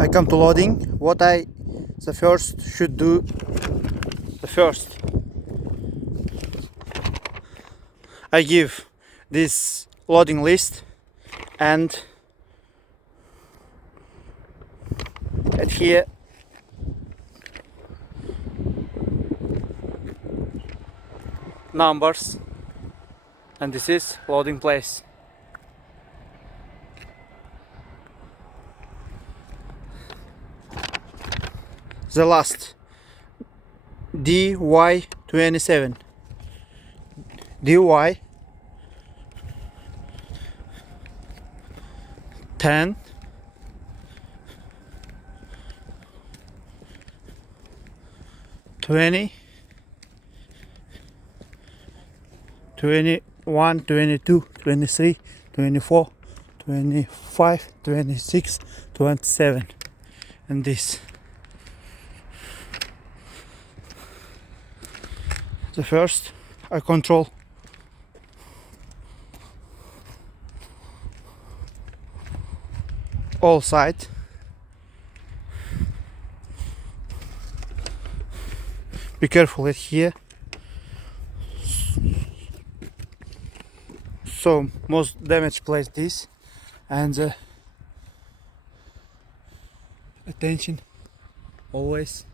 I come to loading. What I the first should do, the first I give this loading list and at here numbers, and this is loading place. The last DY27 DY 10 20 21 22 23 24 25 26 27, and this the first I control all sides. Be careful at here. So most damage place this, and attention always.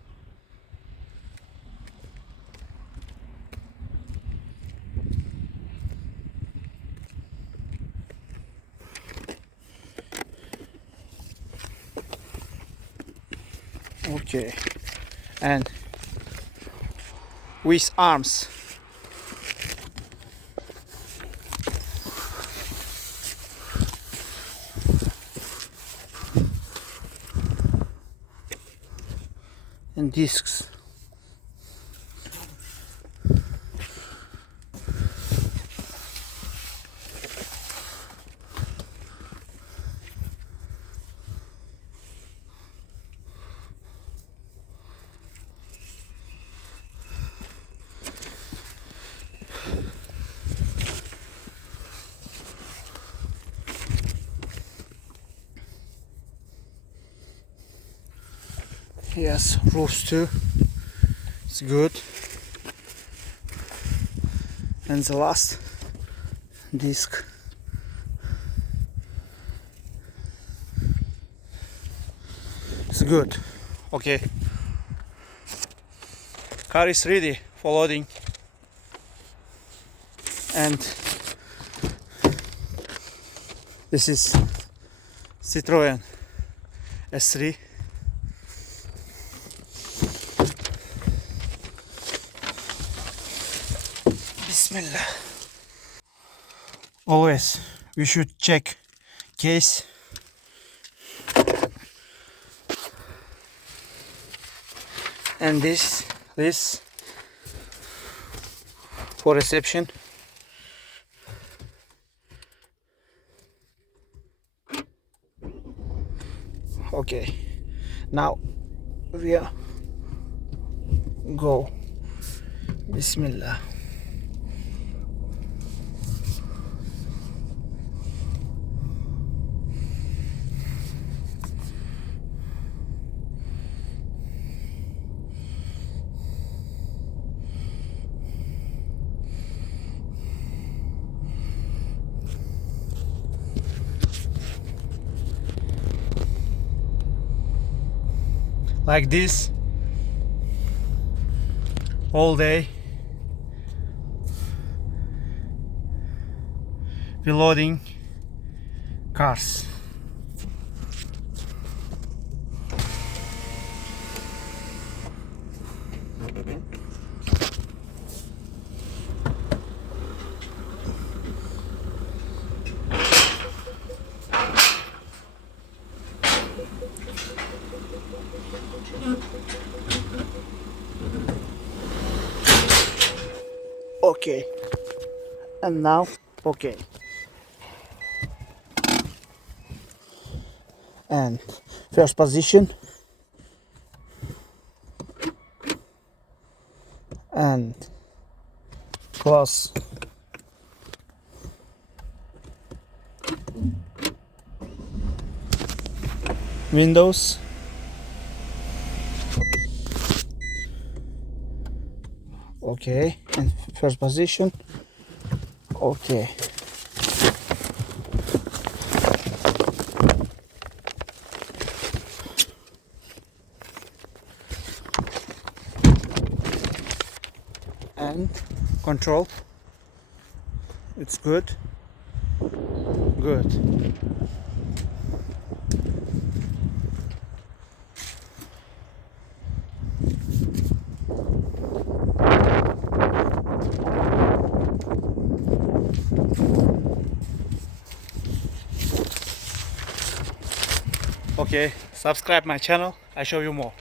Okay, and with arms. And discs. Yes, roofs too. It's good. And the last disc. It's good. Okay. Car is ready for loading. And this is Citroen S3. Bismillah. Always we should check case. And this for reception. Okay, now we are go. Bismillah. Like this all day, reloading cars. Okay, and now okay, and first position, and close, windows, Okay, in first position. Okay. And control. It's good. Good. Okay, subscribe my channel. I show you more.